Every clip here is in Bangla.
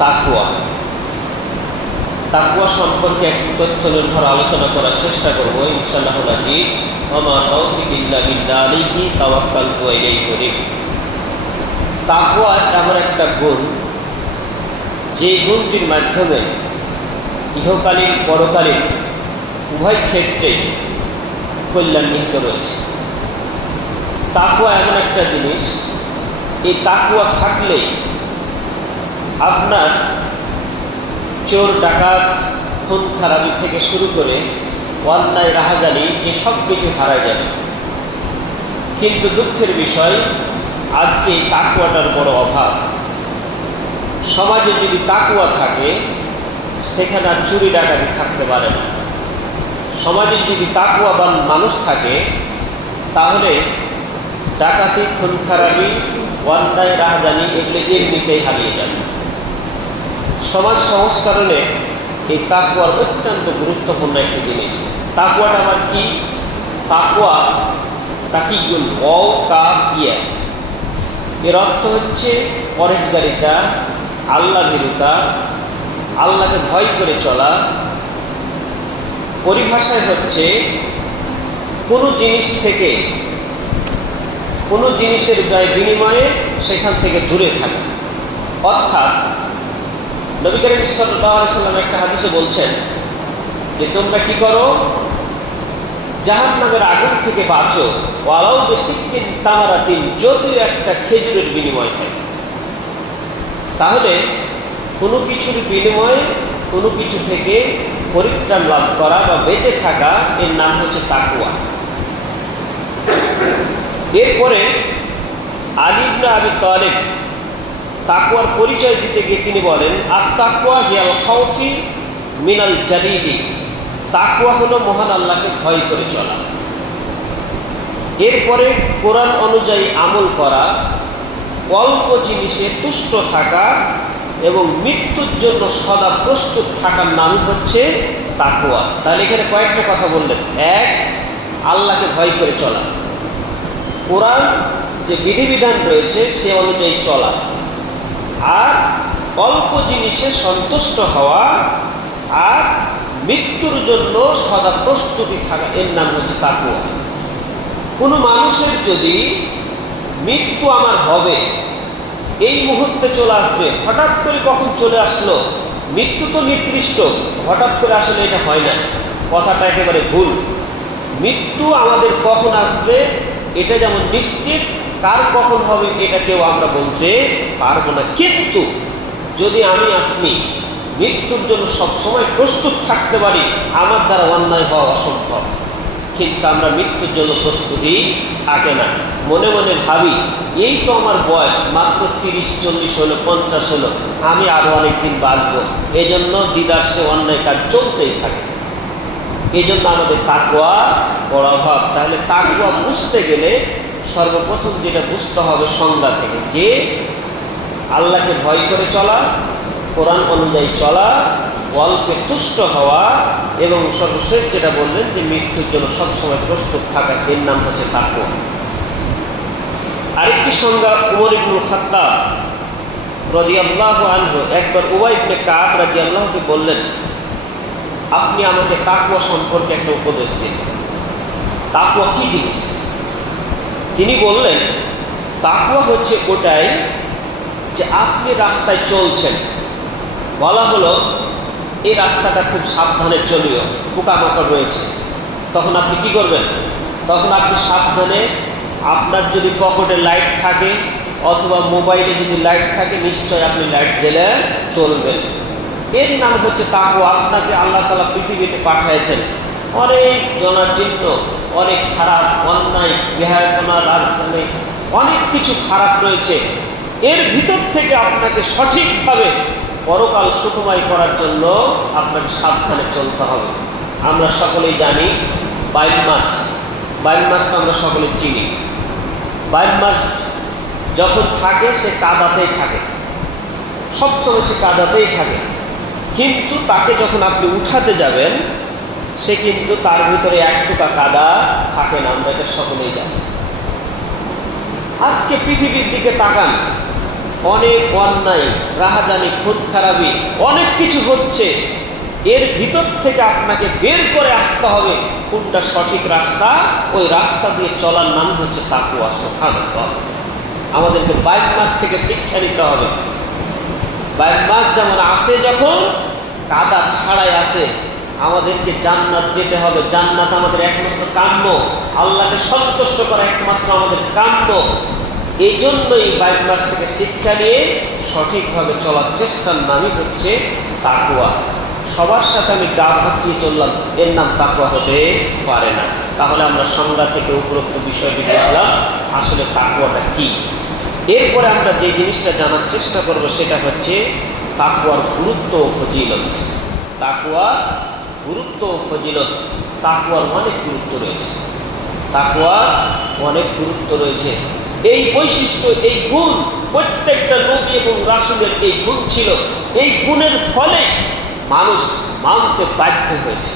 তাকওয়া। তাকওয়া সম্পর্কে একটু তথ্য নির্ভর আলোচনা করার চেষ্টা করব ইনশাআল্লাহুল আজিজ। ওয়া তাওফিক ইল্লা বিল্লাহ আলাইহি তাওয়াক্কালতু ওয়া ইলাইহি উনীব। তাকওয়া এমন একটা গুণ, যে গুণটির মাধ্যমে ইহকালীন পরকালীন উভয় ক্ষেত্রেই কল্যাণ নিহিত রয়েছে। তাকওয়া এমন একটা জিনিস, এই তাকওয়া থাকলে আপনার চোর ডাকাত খুন খারাপি থেকে শুরু করে অন্যায় রাহাজানি এসব কিছু হারায় যাবে। কিন্তু দুঃখের বিষয়, আজকে তাকওয়াটার বড় অভাব। সমাজে যদি তাকওয়া থাকে সেখানে আর চুরি ডাকাতি থাকতে পারে না। সমাজে যদি তাকওয়াবান মানুষ থাকে তাহলে ডাকাতি খুন খারাপি অন্যায় রাহাজানি এগুলো এমনিতেই হারিয়ে যাবে। সমাজ সংস্করণে এই তাকওয়ার অত্যন্ত গুরুত্বপূর্ণ একটি জিনিস। তাকওয়াটা আবার কি? তাকওয়া তাকিগুল ওয়াও কাফ ইয়া, এর অর্থ হচ্ছে পরহেজগারিতা, আল্লাহ ভীরুতা, আল্লাহকে ভয় করে চলা। পরিভাষায় হচ্ছে কোনো জিনিস থেকে, কোনো জিনিসের বিনিময়ে সেখান থেকে দূরে থাকা। অর্থাৎ নবী করিম সাল্লাল্লাহু আলাইহি ওয়াসাল্লাম একটা হাদিসে বলছেন যে তোমরা কি করো, জাহান্নামের আগুন থেকে বাঁচো, ওয়ালাউ বিসিক্কিন তামারাতিন, যদিও একটা খেজুরের বিনিময় থাকে। তাহলে কোনো কিছুর বিনিময়ে কোনো কিছু থেকে পরিত্রাণ লাভ করা বা বেঁচে থাকা, এর নাম হচ্ছে তাকওয়া। এরপরে আলী ইবনে আবি তালিব তাকওয়ার পরিচয় দিতে গিয়ে তিনি বলেন, আত-তাকওয়া হিয়াল খাউফি মিনাল জালিলি, তাকওয়া হলো মহান আল্লাহকে ভয় করে চলা। এরপরে কোরআন অনুযায়ী আমল করা, অল্প জিনিসে তুষ্ট থাকা এবং মৃত্যুর জন্য সদা প্রস্তুত থাকার নামই হচ্ছে তাকওয়া। তাহলে এখানে কয়েকটা কথা বললেন। এক, আল্লাহকে ভয় করে চলা, কোরআন যে বিধিবিধান রয়েছে সে অনুযায়ী চলা, আর অল্প জিনিসে সন্তুষ্ট হওয়া, আর মৃত্যুর জন্য সদা প্রস্তুতি থাকা, এর নাম হচ্ছে তাকওয়া। কোনো মানুষের যদি মৃত্যু আমার হবে, এই মুহূর্তে চলে আসবে, হঠাৎ করে কখন চলে আসলো, মৃত্যু তো নির্দিষ্ট, হঠাৎ করে আসলে এটা হয় না, কথাটা একেবারে ভুল। মৃত্যু আমাদের কখন আসবে এটা যেমন নিশ্চিত, কার কখন হবে এটা কেউ আমরা বলতে পারবো না। কিন্তু যদি আমি আপনি মৃত্যুর জন্য সবসময় প্রস্তুত থাকতে পারি, আমার দ্বারা অন্যায় হওয়া অসম্ভব। কিন্তু আমরা মৃত্যুর জন্য প্রস্তুতি থাকে না। মনে মনে ভাবি, এই তো আমার বয়স মাত্র 30-40 হলো, 50 হলো, আমি আরও অনেকদিন বাঁচবো। এই জন্য দিদার্সে অন্যায় কাজ চলতেই থাকে। এই জন্য আমাদের তাকওয়া বড় অভাব। তাহলে তাকওয়া বুঝতে গেলে সর্বপ্রথম যেটা বুঝতে হবে সংজ্ঞা থেকে, যে আল্লাহকে ভয় করে চলা, কোরআন অনুযায়ী চলা, অল্পে তুষ্ট হওয়া, এবং সর্বশেষ যেটা বললেন যে মৃত্যুর জন্য সবসময় প্রস্তুত থাকা, এর নাম হচ্ছে তাকওয়া। আরেকটি সংজ্ঞা উমর ইবনুল খাত্তাব রাদিয়াল্লাহু আনহু একবার উবাই ইবনে কাব রাদিয়াল্লাহুকে বললেন, আপনি আমাকে তাকওয়া সম্পর্কে একটা উপদেশ দিন, তাকওয়া কি জিনিস? তিনি বললেন, তাকওয়া হচ্ছে ওটাই যে আপনি রাস্তায় চলছেন, বলা হলো এই রাস্তাটা খুব সাবধানে চলিও, পোকামাকড় রয়েছে, তখন আপনি কি করবেন? তখন আপনি সাবধানে, আপনার যদি পকেটে লাইট থাকে অথবা মোবাইলে যদি লাইট থাকে, নিশ্চয় আপনি লাইট জ্বেলে চলবেন। এর নাম হচ্ছে তাকওয়া। আপনাকে আল্লাহ তাআলা পৃথিবীতে পাঠিয়েছেন, অনেক জনাচিহ্ন, অনেক খারাপ অন্যায় বেহায়াপনা, রাজধানী, অনেক কিছু খারাপ রয়েছে। এর ভিতর থেকে আপনাকে সঠিকভাবে পরকাল সুখময় করার জন্য আপনাকে সাবধানে চলতে হবে। আমরা সকলেই জানি বাইল মাছ, বাইল মাছ তো আমরা সকলে চিনি। বাইল মাছ যখন থাকে সে কাদাতেই থাকে, সবসময় সে কাদাতেই থাকে, কিন্তু তাকে যখন আপনি উঠাতে যাবেন সে কিন্তু তার ভিতরে এক টুকা কাদা থাকে না, আমরা এটা সকলেই জানি। আজকে পৃথিবীর দিকে তাকান, অনেক অন্যায়, রাহাজানি, খুন খারাপি, অনেক কিছু হচ্ছে। এর ভিতর থেকে আপনাকে বের করে আসতে হবে কোনটা সঠিক রাস্তা, ওই রাস্তা দিয়ে চলার নাম হচ্ছে তাকওয়া। সুবহানাল্লাহ। আমাদেরকে 22 মাস থেকে শিক্ষা নিতে হবে। 22 মাস যেমন আসে, যখন কাদা ছাড়াই আসে, আমাদেরকে জান্নাত যেতে হবে। জান্নাত আমাদের একমাত্র কাম্য, আল্লাহকে সন্তুষ্ট করা একমাত্র আমাদের কাম্য। এই জন্যই 22 মাস থেকে শিক্ষা নিয়ে সঠিকভাবে চলার চেষ্টার নামই হচ্ছে তাকওয়া। সবার সাথে আমি গা ভাসিয়ে চললাম, এর নাম তাকওয়া হতে পারে না। তাহলে আমরা সংজ্ঞা থেকে উপরোক্ত বিষয়টি দেখলাম আসলে তাকওয়াটা কি। এরপরে আমরা যে জিনিসটা জানার চেষ্টা করব সেটা হচ্ছে তাকওয়ার গুরুত্ব ও ফজিলত। তাকওয়ার গুরুত্ব ও ফজিলত। তাকওয়ার অনেক গুরুত্ব রয়েছে, তাকওয়ার অনেক গুরুত্ব রয়েছে। এই বৈশিষ্ট্য, এই গুণ প্রত্যেকটা নবী এবং রাসূলের এই গুণ ছিল। এই গুণের ফলে মানুষ মানতে বাধ্য হয়েছে।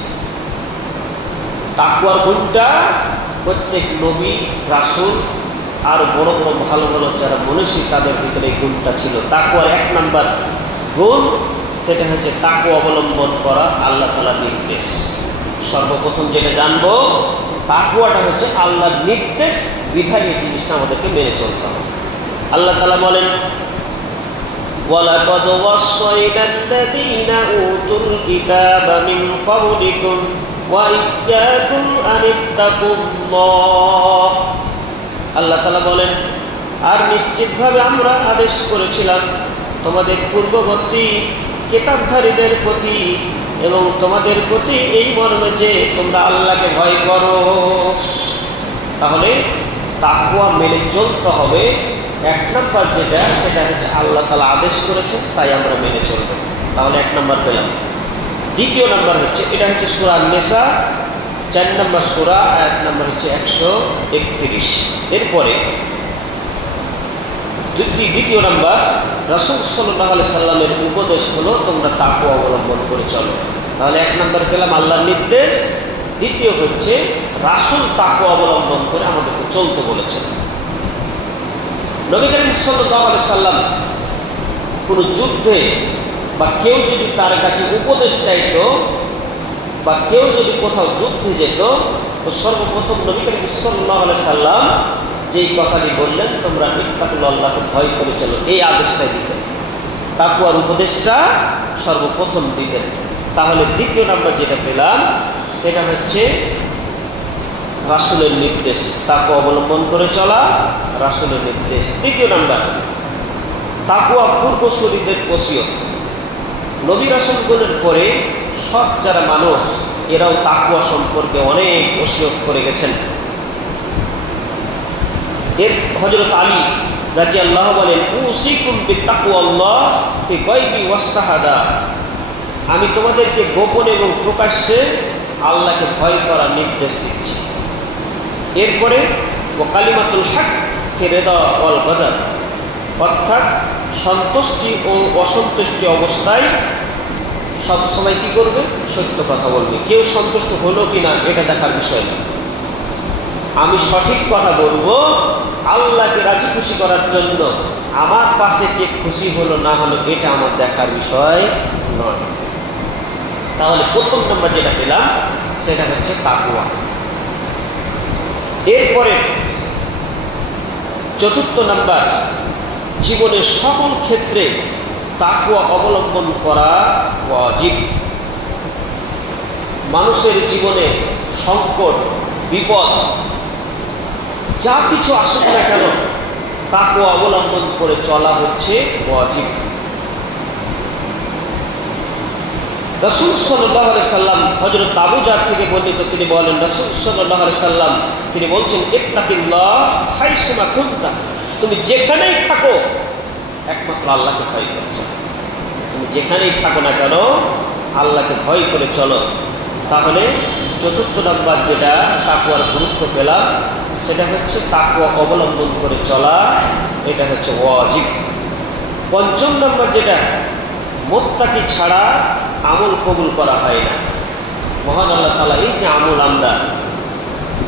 তাকওয়ার গুণটা প্রত্যেক নবী, রাসূল আর বড় বড় ভালো ভালো যারা মনীষী, তাদের ভিতরে এই গুণটা ছিল। তাকওয়ার 1 নম্বর গুণ সেটা হচ্ছে তাকওয়া অবলম্বন করা আল্লাহ তাআলার নির্দেশ। সর্বপ্রথম যেটা জানবো, তাকওয়াটা হচ্ছে আল্লাহর নির্দেশ, বিধান। এই জিনিসটা আমাদেরকে মেনে চলতে হবে। আল্লাহ তাআলা বলেন, ওয়ালাকাদ ওয়াসাইনা আল্লাযীনা উতুল কিতাবা মিন ক্বাবলিকুম ওয়া ইয়্যাকুম আন ইত্তাকুল্লাহ। আল্লাহ তাআলা বলেন, আর নিশ্চিতভাবে আমরা আদেশ করেছিলাম তোমাদের পূর্ববর্তী কিতাবধারীদের প্রতি এবং তোমাদের প্রতি এই মর্মে যে তোমরা আল্লাহকে ভয় করো। তাহলে তাকওয়া মেনে চলতে হবে। 1 নম্বর যেটা, সেটা হচ্ছে আল্লাহ তাআলা আদেশ করেছেন, তাই আমরা মেনে চলব। তাহলে 1 নম্বর পেলাম। দ্বিতীয় নম্বর হচ্ছে, এটা হচ্ছে সূরা নিসা 4 নম্বর সূরা, আয়াত নম্বর হচ্ছে 131। এরপরে দ্বিতীয় নম্বর, রাসূল সাল্লাল্লাহু আলাইহি সাল্লামের উপদেশ হলো তোমরা তাকওয়া অবলম্বন করে চলো। তাহলে 1 নম্বর পেলাম আল্লাহর নির্দেশ। দ্বিতীয় হচ্ছে রাসূল তাকওয়া অবলম্বন করে আমাদেরকে চলতে বলেছেন। নবী করিম সাল্লাল্লাহু আলাইহি সাল্লাম কোনো যুদ্ধে বা কেউ যদি তার কাছে উপদেশ চাইতো বা কেউ যদি কোথাও যুদ্ধে যেত, তো সর্বপ্রথম নবী করিম সাল্লাল্লাহু আলাইহি সাল্লাম যেই কথাটি বললেন, তোমরা ইত্তাকুল্লাহ, আল্লাহকে ভয় করে চলো, এই আদেশটাই দিতেন। তাকওয়ার উপদেশটা সর্বপ্রথম দিতেন। তাহলে দ্বিতীয় নম্বর যেটা পেলাম সেটা হচ্ছে রাসূলের নির্দেশ, তাকওয়া অবলম্বন করে চলা, রাসূলের নির্দেশ। তৃতীয় নম্বর, তাকওয়া পূর্বসূরীদের ওসিয়ত। নবী রাসূলগণের পরে সব যারা মানুষ, এরাও তাকওয়া সম্পর্কে অনেক ওসিয়ত করে গেছেন। এর হযরত আলী রাদিয়াল্লাহু বলেন, উসিকুম বিতাকওয়াল্লাহ ফি গায়বি ওয়াস শাহাদা। আমি তোমাদেরকে গোপনে এবং প্রকাশ্যে আল্লাহকে ভয় করার নির্দেশ দিচ্ছি। এরপরে ওয়াকালিমাতুল হক ফি রিদা ওয়াল গযব, অর্থাৎ সন্তুষ্টি ও অসন্তুষ্টি অবস্থায় সবসময় কি করবে? সত্য কথা বলবে। কেউ সন্তুষ্ট হলো কিনা এটা দেখার বিষয় না। আমি সঠিক কথা বলবো আল্লাহকে রাজি খুশি করার জন্য। আমার পাশে কে খুশি হলো না হলো এটা আমার দেখার বিষয় নয়। তাহলে প্রথম নম্বর যেটা পেলাম সেটা হচ্ছে তাকওয়া। এরপরে চতুর্থ নাম্বার, জীবনের সকল ক্ষেত্রে তাকওয়া অবলম্বন করা ওয়াজিব। মানুষের জীবনে সংকট, বিপদ যা কিছু আসুক না কেন, তাকওয়া অবলম্বন করে চলা হচ্ছে ওয়াজিব। রাসূল সাল্লাল্লাহু আলাইহি সাল্লাম হযরত আবু জার থেকে বর্ণিত, তিনি বলেন, রাসূল সাল্লাল্লাহু আলাইহি সাল্লাম তিনি বলছেন, ইত্তাকিল্লাহ হাইসুমা কুনতা। তুমি যেখানেই থাকো একমাত্র আল্লাহকে ভয় করে চলো। তুমি যেখানেই থাকো না কেন আল্লাহকে ভয় করে চলো। তাহলে চতুর্থ নম্বর যেটা তাকওয়ার গুরুত্ব পেলাম সেটা হচ্ছে তাকওয়া অবলম্বন করে চলা, এটা হচ্ছে ওয়াজিব। পঞ্চম নম্বর যেটা, মুত্তাকি ছাড়া আমল কবুল করা হয় না। মহান আল্লাহ তাআলা এই যে আমল, আমরা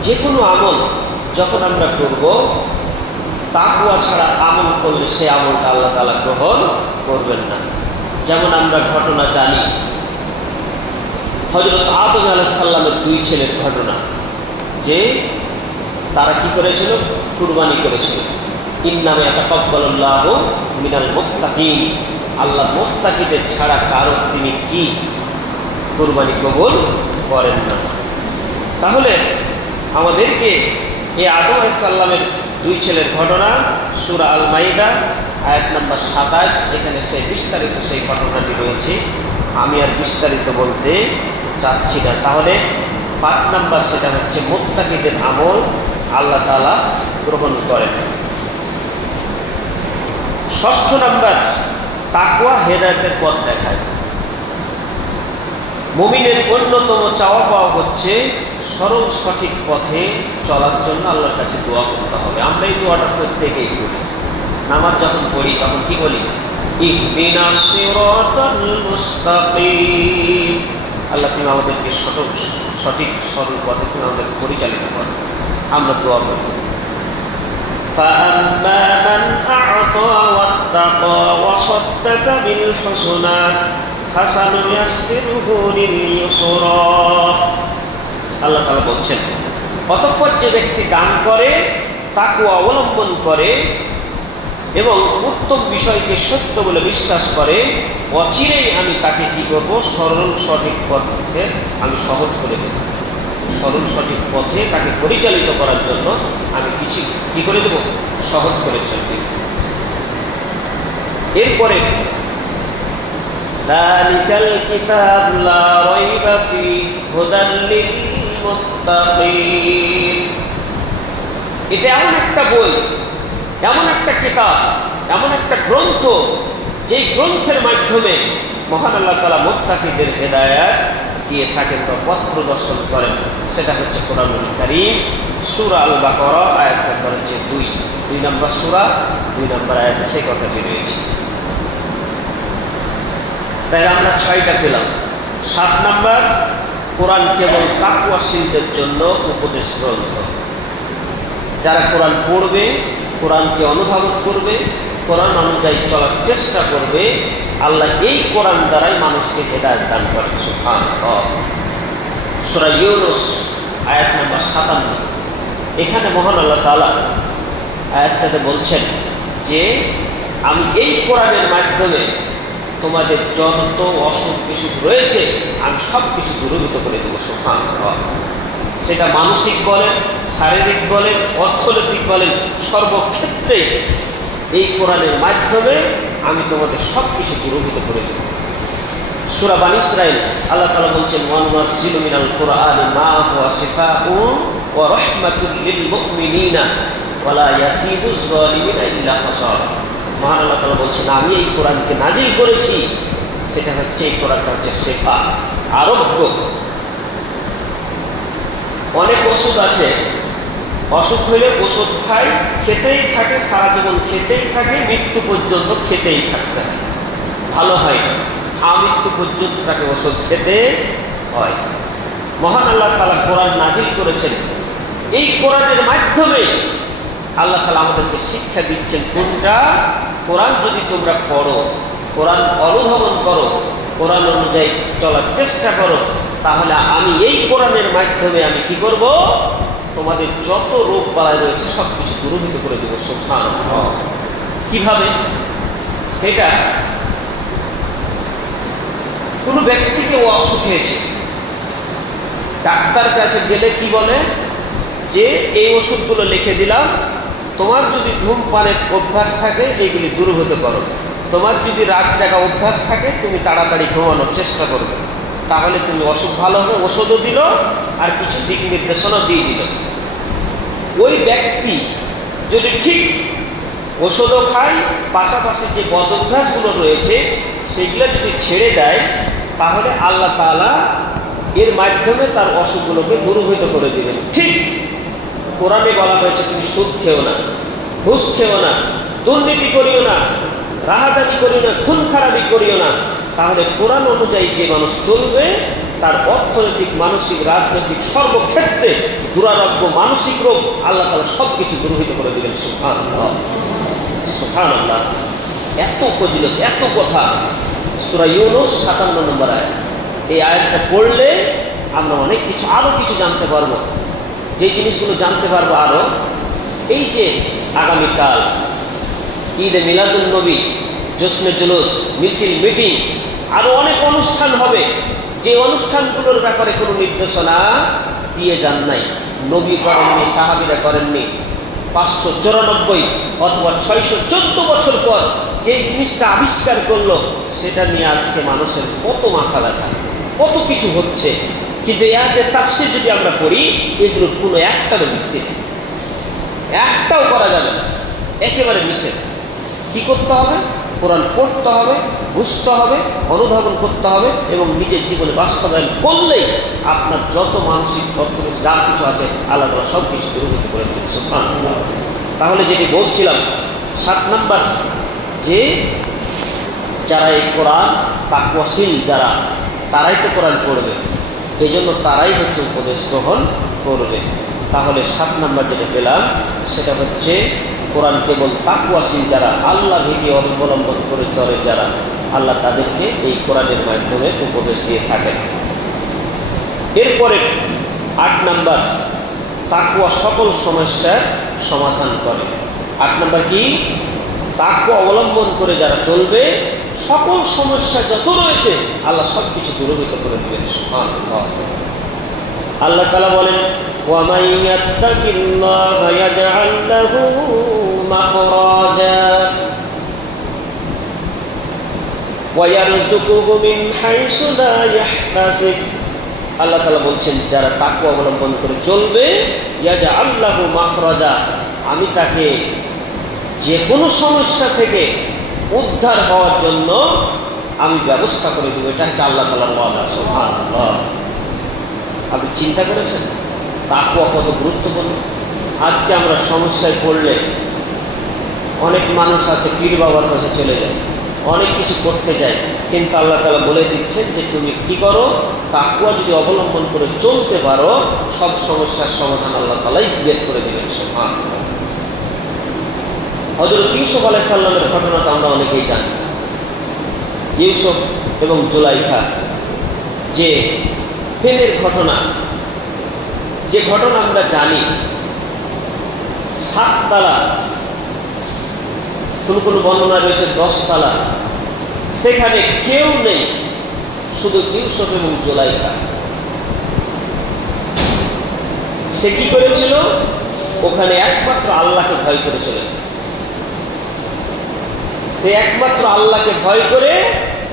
যে কোনো আমল যখন আমরা করব তাকওয়া ছাড়া আমল করলে সে আমলটা আল্লাহ তাআলা গ্রহণ করবেন না। যেমন আমরা ঘটনা জানি, হযরত আদম আলাইহিস সালামের দুই ছেলের ঘটনা, যে তারা কি করেছিল? কুরবানি করেছিল। ইন্নামা ইয়াতাকাব্বালুল্লাহু মিনাল মুত্তাকিন, আল্লাহ মুত্তাকিদের ছাড়া কারো তিনি কি কুরবানি কবুল করেন না। তাহলে আমাদেরকে এই আদম আলাইহিস সালামের দুই ছেলের ঘটনা সূরা আল মাইদা আয়াত নম্বর 27, এখানে সেই বিস্তারিত সেই ঘটনাটি রয়েছে, আমি আর বিস্তারিত বলতে চাচ্ছি না। তাহলে 5 নম্বর সেটা হচ্ছে মুত্তাকিদের আমল আল্লাহ তাআলা গ্রহণ করেন। 6 নম্বর, তাকওয়া হেদায়েতের পথ দেখায়। মুমিনের অন্যতম চাওয়া পাওয়া হচ্ছে সরল সঠিক পথে চলার জন্য আল্লাহর কাছে দোয়া করতে হবে। আমরা এই দোয়াটা প্রত্যেকেই করি। নামাজ যখন পড়ি তখন কি বলি? ইহদিনাস সিরাতাল মুস্তাকিম, আল্লাহ তুমি আমাদেরকে সঠিক সরল পথে তুমি আমাদেরকে পরিচালিত করো। আমরা দোয়া করি। فَأَمَّا مَنْ أَعْطَى وَاتَّقَى وَصَدَّقَ بِالْحُسْنَى فَسَنُيَسِّرُهُ لِلْيُسْرَى। আল্লাহ তাআলা বলছেন, অতঃপর যে ব্যক্তি দান করে, তাকওয়া অবলম্বন করে এবং উত্তম বিষয়কে সত্য বলে বিশ্বাস করে, অচিরেই আমি তাকে কি করবো? সরল সঠিক পথে আমি সহজ করে দেব। সরল সঠিক পথে তাকে পরিচালিত করার জন্য আমি কিছু কি করে দেব? সহজ করে চলবে। এরপরে যালিকাল কিতাবু লা রাইবা ফীহি হুদাল লিল মুত্তাকিন, এটা এমন একটা বই, এমন একটা কিতাব, এমন একটা গ্রন্থ, যেই গ্রন্থের মাধ্যমে মহান আল্লাহ তাআলা মুত্তাকিদের হেদায়েত দিয়ে থাকেন বা পথ প্রদর্শন করেন। সেটা হচ্ছে কোরআনুল কারীম, সূরা আল বাকারা আয়াত নম্বর হচ্ছে 2 নম্বর সূরা 2 নম্বর আয়াতে সেই কথাটি রয়েছে। তাই আমরা 6টা পেলাম। 7 নম্বর, কোরআন কেবল তাকওয়াশীলদের জন্য উপদেশ গ্রন্থ। যারা কোরআন পড়বে, কোরআনকে অনুধাবন করবে, কোরআন অনুযায়ী চলার চেষ্টা করবে, আল্লাহ এই কোরআন দ্বারাই মানুষকে হেদায়েত দান করেন। সুবহানাল্লাহ। সূরা ইউনূস আয়াত নম্বর 57, এখানে মহান আল্লাহ তাআলা আয়াতটাতে বলছেন যে আমি এই কোরআনের মাধ্যমে তোমাদের যত অসুখ বিসুখ রয়েছে আমি সব কিছু দূরীভূত করে দেবো। সুবহানাল্লাহ। সেটা মানসিক বলেন, শারীরিক বলেন, অর্থনৈতিক বলেন, সর্বক্ষেত্রে এই কোরআনের মাধ্যমে আমি তোমাদের সব কিছু দূরীভূত করে দেব। সূরা বানী ইসরাঈল আল্লাহ তাআলা বলছেন, ওয়ানুনাজ্জিলু মিনাল কুরআনি মা হুয়া শিফাউন ওয়া রাহমাতুল লিল মুমিনিনা ওয়া লা ইয়াসিদুজ যালিমিনা ইল্লা খাসারা। মহান আল্লাহ তাআলা বলছেন, আমি এই কোরআনকে নাজিল করেছি, সেটা হচ্ছে এই কোরআনটা হচ্ছে শিফা, আরোগ্য। অনেক ওষুধ আছে, অসুখ হলে ওষুধ খায়, খেতেই থাকে, সারা জীবন খেতেই থাকে, মৃত্যু পর্যন্ত খেতেই থাকতে হয়, ভালো হয় না, আমৃত্যু পর্যন্ত তাকে ওষুধ খেতে হয়। মহান আল্লাহ তাআলা কোরআন নাজিল করেছেন, এই কোরআনের মাধ্যমে আল্লাহ তাআলা আমাদেরকে শিক্ষা দিচ্ছেন কোনটা? কোরআন যদি তোমরা পড়ো, কোরআন অনুধাবন করো, কোরআন অনুযায়ী চলার চেষ্টা করো, তাহলে আমি এই কোরআনের মাধ্যমে আমি কি করব? তোমাদের যত রোগ বালাই রয়েছে সব কিছু দূরীভূত করে দেবো। সুবহানাল্লাহ। কিভাবে? সেটা কোনো ব্যক্তিকে অসুখ হয়েছে, ডাক্তার কাছে গেলে কি বলে যে এই ওষুধগুলো লিখে দিলাম, তোমার যদি ধূমপানের অভ্যাস থাকে এইগুলি দূরীভূত করো, তোমার যদি রাত জাগা অভ্যাস থাকে তুমি তাড়াতাড়ি ঘুমানোর চেষ্টা করবে, তাহলে তুমি অসুখ ভালো হবে। ওষুধও দিল আর কিছু দিক নির্দেশনা দিয়ে দিল। ওই ব্যক্তি যদি ঠিক ওষুধও খায়, পাশাপাশি যে বদ অভ্যাসগুলো রয়েছে সেগুলো যদি ছেড়ে দেয়, তাহলে আল্লাহ তাআলা এর মাধ্যমে তার অসুখগুলোকে দূরীভূত করে দিবেন। ঠিক কোরআনে বলা হয়েছে তুমি সুদ খেও না, ঘুষ খেও না, দুর্নীতি করিও না, রাহাজানি করিও না, খুন খারাপি করিও না। তাহলে কোরআন অনুযায়ী যে মানুষ চলবে তার অর্থনৈতিক, মানসিক, রাজনৈতিক সর্বক্ষেত্রে দুরারোগ্য, মানসিক রোগ আল্লাহ তাআলা সবকিছু দূরীভূত করে দিলেন। সুবহানাল্লাহ, সুবহানাল্লাহ। এত ফজিলত, এত কথা। সূরা ইউনূস 57 নম্বর আয়াত। এই আয়াতটা পড়লে আমরা অনেক কিছু, আরো কিছু জানতে পারবো। যে জিনিসগুলো জানতে পারবো আরো, এই যে আগামীকাল ঈদে মিলাদুন নবী, জশ্নে জুলুস, মিছিল, মিটিং, আরো অনেক অনুষ্ঠান হবে। যে অনুষ্ঠানগুলোর ব্যাপারে কোনো নির্দেশনা দিয়ে যান নাই, নবী করেননি, সাহাবীরা করেননি। 594 অথবা 614 বছর পর যে জিনিসটা আবিষ্কার করলো, সেটা নিয়ে আজকে মানুষের কত মাথা ব্যথা, কত কিছু হচ্ছে। কিন্তু এর তাফসীর যদি আমরা পড়ি, এগুলোর কোনো একটারও ভিত্তি নেই, একটাও করা যাবে না, একেবারে নিষেধ। কি করতে হবে? কোরআন পড়তে হবে, বুঝতে হবে, অনুধাবন করতে হবে এবং নিজের জীবনে বাস্তবায়ন করলেই আপনার যত মানসিক যা কিছু আছে আল্লাহ তাআলা সব কিছু দূরীভূত করে দেবেন। সুবহানাল্লাহ। তাহলে যেটি বলছিলাম, 7 নাম্বার, যে যারা এই কোরআন তাকওয়াশীল যারা, তারাই তো কোরআন পড়বে, এই জন্য তারাই হচ্ছে উপদেশ গ্রহণ করবে। তাহলে 7 নাম্বার যেটা পেলাম সেটা হচ্ছে কোরআন কেবল তাকওয়াশীল যারা, আল্লাহ ভীতি অবলম্বন করে চলে যারা, আল্লাহ তাদেরকে এই কোরআনের মাধ্যমে উপদেশ দিয়ে থাকেন। এরপরে 8 নাম্বার, তাকওয়া সকল সমস্যার সমাধান করে। 8 নাম্বার কি? তাকওয়া অবলম্বন করে যারা চলবে, সকল সমস্যা যত রয়েছে আল্লাহ সব কিছু দূরীভূত করে দিবেন। সুবহানাল্লাহ। আল্লাহ তাআলা বলেন, ওয়া মান ইয়াত্তাকিল্লাহা ইয়াজআল লাহু মাখরাজা ওয়া ইয়ারযুকুহু মিন হাইসু লা ইয়াহতাসিব। আল্লাহ তাআলা বলছেন, যারা তাকওয়া অবলম্বন করে চলবে, ইয়াজআল লাহু মাখরাজা, আমি তাকে যে কোনো সমস্যা থেকে উদ্ধার হওয়ার জন্য আমি ব্যবস্থা করে দেব। এটা হচ্ছে আল্লাহ তাআলার ওয়াদা। সুবহানাল্লাহ। আপনি চিন্তা করেছেন তাকওয়া কত গুরুত্বপূর্ণ? আজকে আমরা সমস্যায় পড়লে অনেক মানুষ আছে পীর বাবার কাছে চলে যায়, অনেক কিছু করতে যায়, কিন্তু আল্লাহ তাআলা বলে দিচ্ছেন যে তুমি কি করো, তাকওয়া যদি অবলম্বন করে চলতে পারো, সব সমস্যার সমাধান আল্লাহ তাআলাই বের করে দেবেন। সুবহানাল্লাহ। হযরত ইউসুফ আলাইহিস সালামের ঘটনাটা আমরা অনেকেই জানি। ইউসুফ এবং জুলাইখা, যে প্রেমের ঘটনা, যে ঘটনা আমরা জানি, 7 তালা, কোন বর্ণনা রয়েছে 10 তালা, সেখানে কেউ নেই, শুধু ইউসুফ এবং জুলাইখা। সে কি করেছিল? ওখানে একমাত্র আল্লাহকে ভয় করে চলেছে। সে একমাত্র আল্লাহকে ভয় করে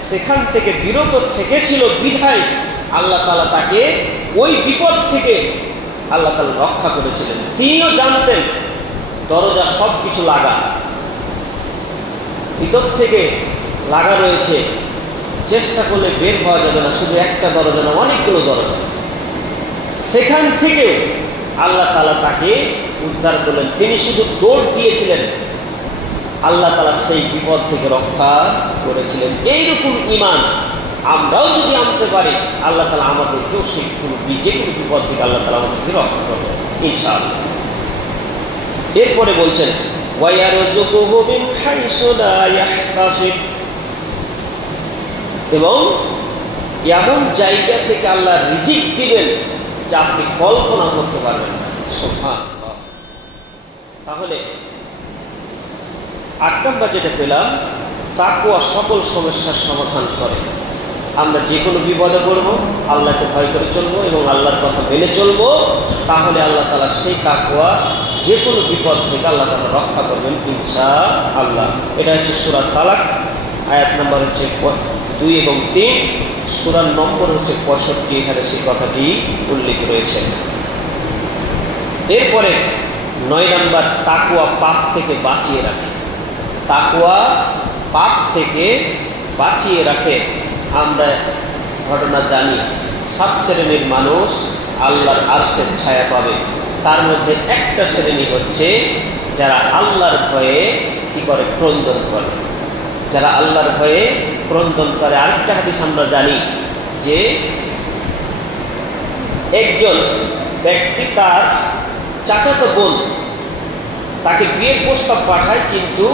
সেখান থেকে বিরত থেকেছিল, বিধায় আল্লাহ তাআলা তাকে ওই বিপদ থেকে আল্লাহ তাআলা রক্ষা করেছিলেন। তিনিও জানতেন দরজা সব কিছু লাগা, ভিতর থেকে লাগা রয়েছে, চেষ্টা করলে বের হওয়া যাবে না, শুধু একটা দরজা না, অনেকগুলো দরজা। সেখান থেকেও আল্লাহ তাআলা তাকে উদ্ধার করলেন। তিনি শুধু দৌড় দিয়েছিলেন, আল্লাহ তাআলা সেই বিপদ থেকে রক্ষা করেছিলেন। এইরকম ঈমান আমরাও যদি আনতে পারি, আল্লাহ তাআলা আমাদেরকেও সেই যে কোনো বিপদ থেকে আল্লাহ তাআলা আমাদেরকে রক্ষা করবেন ইনশাআল্লাহ। এরপরে বলছেন, ওয়া ইয়ারযুকুহু মিন হাইসু লা ইয়াহতাসিব, এবং এমন জায়গা থেকে আল্লাহ রিজিক দিবেন যা আপনি কল্পনা করতে পারবেন না। সুবহানাল্লাহ। তাহলে 8 নম্বর যেটা পেলাম, তাকওয়া সকল সমস্যার সমাধান করে। আমরা যে কোনো বিপদে পড়বো, আল্লাহকে ভয় করে চলবো এবং আল্লাহর কথা মেনে চলবো, তাহলে আল্লাহ তাআলা সেই তাকওয়া যে কোনো বিপদ থেকে আল্লাহ তাআলা রক্ষা করবেন ইনশাআল্লাহ। এটা হচ্ছে সূরা তালাক, আয়াত নম্বর হচ্ছে 2 এবং 3, সূরার নম্বর হচ্ছে 65, এখানে সেই কথাটি উল্লেখ রয়েছে। এরপরে 9 নম্বর, তাকওয়া পাপ থেকে বাঁচিয়ে রাখে। তাকওয়া পাপ থেকে বাঁচিয়ে রাখে। আমরা ঘটনা জানি, 7 শ্রেণীর মানুষ আল্লাহর আরশের ছায়া পাবে। তার মধ্যে একটা শ্রেণী হচ্ছে যারা আল্লাহর ভয়ে কি করে, ক্রন্দন করে। যারা আল্লাহর ভয়ে ক্রন্দন করে। আরেকটা হাদিস আমরা জানি যে একজন ব্যক্তি তার চাচাতো বোন তাকে বিয়ের প্রস্তাব পাঠায়, কিন্তু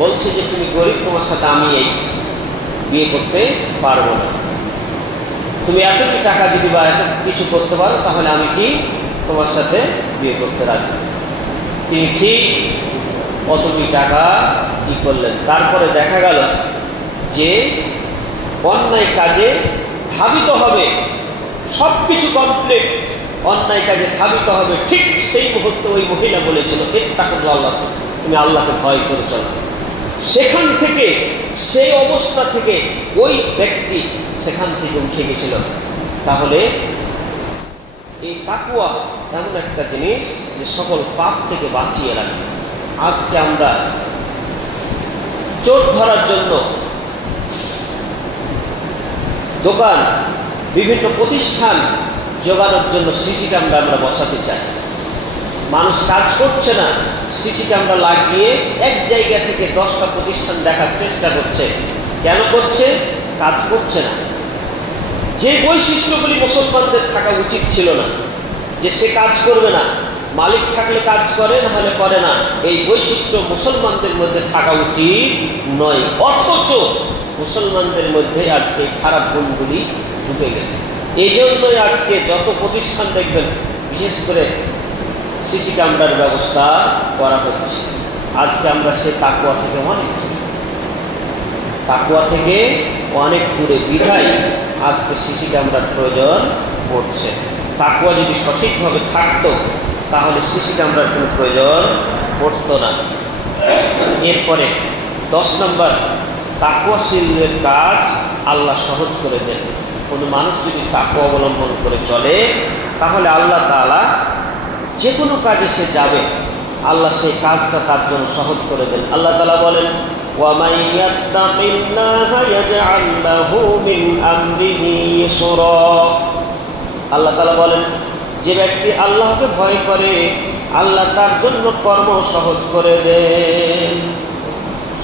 বলছে যে তুমি গরিব, তোমার সাথে আমি এই বিয়ে করতে পারবো না, তুমি এতটি টাকা যদি বা এত কিছু করতে পারো তাহলে আমি কি তোমার সাথে বিয়ে করতে রাজি। তিনি ঠিক কতটি টাকা কি করলেন। তারপরে দেখা গেল যে অন্যায় কাজে ধাবিত হবে, সব কিছু কমপ্লিট, অন্যায় কাজে ধাবিত হবে। ঠিক সেই মুহূর্তে ওই মহিলা বলেছিল, ইত্তাকুল্লাহ, তুমি আল্লাহকে ভয় করে চলো। সেখান থেকে, সেই অবস্থা থেকে ওই ব্যক্তি সেখান থেকে উঠে গেছিল। তাহলে এই তাকওয়া এমন একটা জিনিস যে সকল পাপ থেকে বাঁচিয়ে রাখে। আজকে আমরা চোর ধরার জন্য দোকান, বিভিন্ন প্রতিষ্ঠান জোগানোর জন্য সিসি ক্যামেরা আমরা বসাতে চাই। মানুষ কাজ করছে না, সিসি ক্যামেরা লাগিয়ে এক জায়গা থেকে 10টা প্রতিষ্ঠান দেখার চেষ্টা করছে। কেন করছে? কাজ করছে না। যে বৈশিষ্ট্যগুলি মুসলমানদের থাকা উচিত ছিল না, যে সে কাজ করবে না, মালিক থাকলে কাজ করে, না হলে করে না, এই বৈশিষ্ট্য মুসলমানদের মধ্যে থাকা উচিত নয়। অথচ মুসলমানদের মধ্যে আজকে খারাপ গুণগুলি ঢুকে গেছে। এই জন্যই আজকে যত প্রতিষ্ঠান দেখবেন, বিশেষ করে সিসি ক্যামেরার ব্যবস্থা করা হচ্ছে। আজকে আমরা সে তাকওয়া থেকে অনেক দূরে বিধায় আজকে সিসি ক্যামেরার প্রয়োজন পড়ছে। তাকওয়া যদি সঠিকভাবে থাকতো তাহলে সিসি ক্যামেরার কোনো প্রয়োজন পড়তো না। এরপরে 10 নম্বর, তাকওয়াশীলদের কাজ আল্লাহ সহজ করে দেন। কোনো মানুষ যদি তাকওয়া অবলম্বন করে চলে তাহলে আল্লাহ তাআলা যে কোনো কাজে সে যাবে, আল্লাহ সেই কাজটা তার জন্য সহজ করে দেন। আল্লাহ তাআলা বলেন, وَمَن يَتَّقِ اللَّهَ يَجْعَل لَّهُ مِنْ أَمْرِهِ يُسْرًا। আল্লাহ তাআলা বলেন, যে ব্যক্তি আল্লাহকে ভয় করে আল্লাহ তার জন্য কর্ম সহজ করে দেন।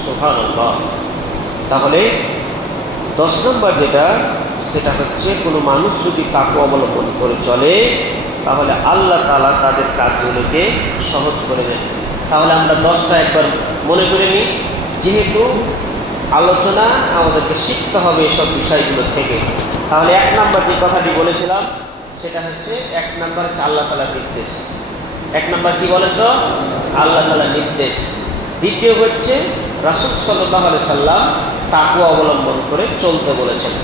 সুবহানাল্লাহ। তাহলে 10 নম্বর যেটা, সেটা হচ্ছে কোনো মানুষ যদি তাকওয়া অবলম্বন করে চলে তাহলে আল্লাহ তাআলা তাদের কাজগুলোকে সহজ করে দেন। তাহলে আমরা 10টা একবার মনে করে নিই, যেহেতু আলোচনা আমাদেরকে শিখতে হবে এসব বিষয়গুলো থেকে। তাহলে 1 নম্বর যে কথাটি বলেছিলাম সেটা হচ্ছে, 1 নম্বর হচ্ছে আল্লাহ তাআলার নির্দেশ। 1 নম্বর কি বলেন তো? আল্লাহ তাআলার নির্দেশ। দ্বিতীয় হচ্ছে রাসূল সাল্লাল্লাহু আলাইহি সাল্লাম তাকওয়া অবলম্বন করে চলতে বলেছেন।